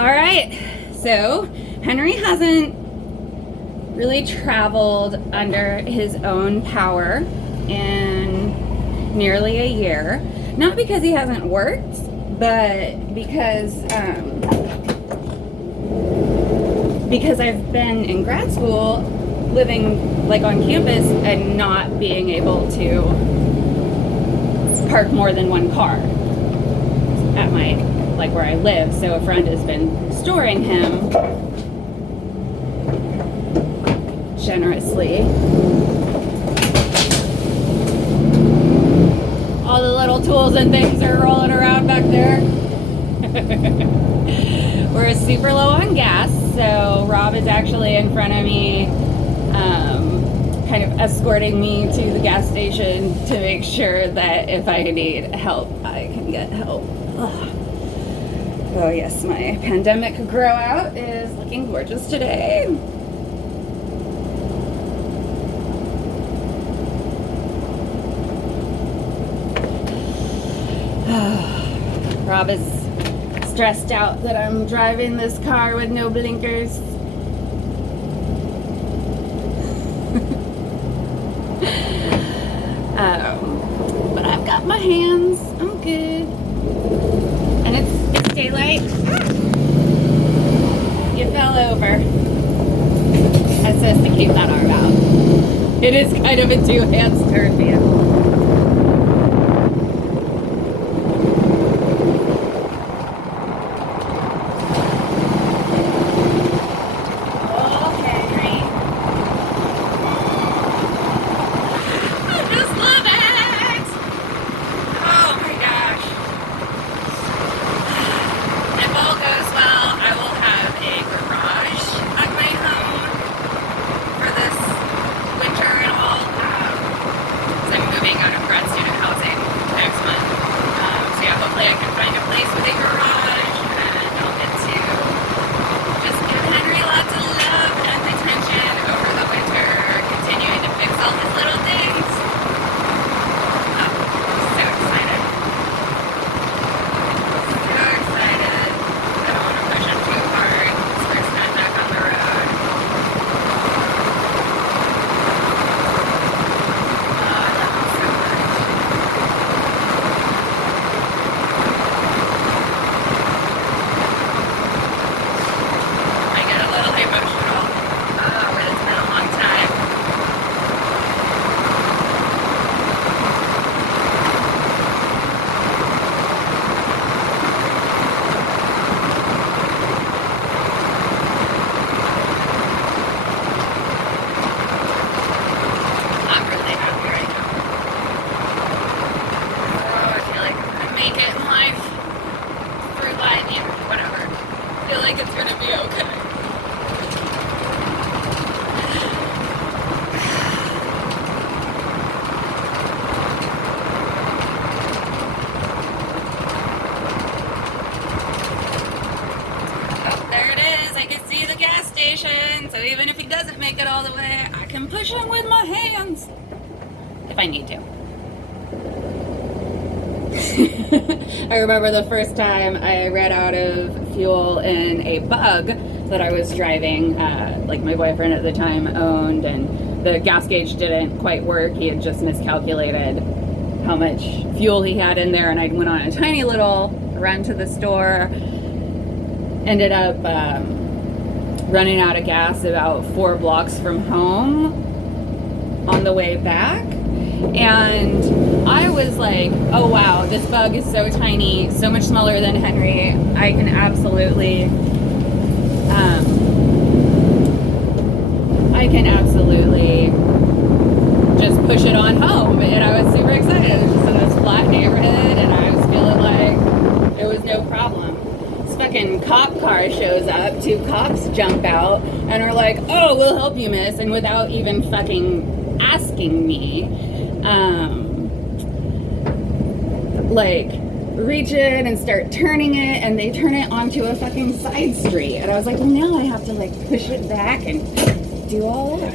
All right, so Henry hasn't really traveled under his own power in nearly a year. Not because he hasn't worked, but because I've been in grad school, living like on campus and not being able to park more than one car at my, like where I live. So a friend has been storing him generously. All the little tools and things are rolling around back there. We're super low on gas, so Rob is actually in front of me, kind of escorting me to the gas station to make sure that if I need help, I can get help. Ugh. Oh yes, my pandemic grow out is looking gorgeous today. Rob is stressed out that I'm driving this car with no blinkers. But I've got my hands. I'm good. And it's daylight. You fell over. I says to keep that arm out. It is kind of a two hands turn vehicle. So even if he doesn't make it all the way, I can push him with my hands if I need to. I remember the first time I ran out of fuel in a Bug that I was driving, like my boyfriend at the time owned, and the gas gauge didn't quite work. He had just miscalculated how much fuel he had in there, and I went on a tiny little run to the store, ended up running out of gas about 4 blocks from home on the way back. And I was like, oh wow, this Bug is so tiny, so much smaller than Henry. I can absolutely just push it on home. And I was super excited. It was just in this flat neighborhood, and I was feeling like it was no problem. Fucking cop car shows up, 2 cops jump out and are like, oh, we'll help you, miss, and without even fucking asking me, like reach in and start turning it, and they turn it onto a fucking side street, and I was like, well, now I have to like push it back and do all that.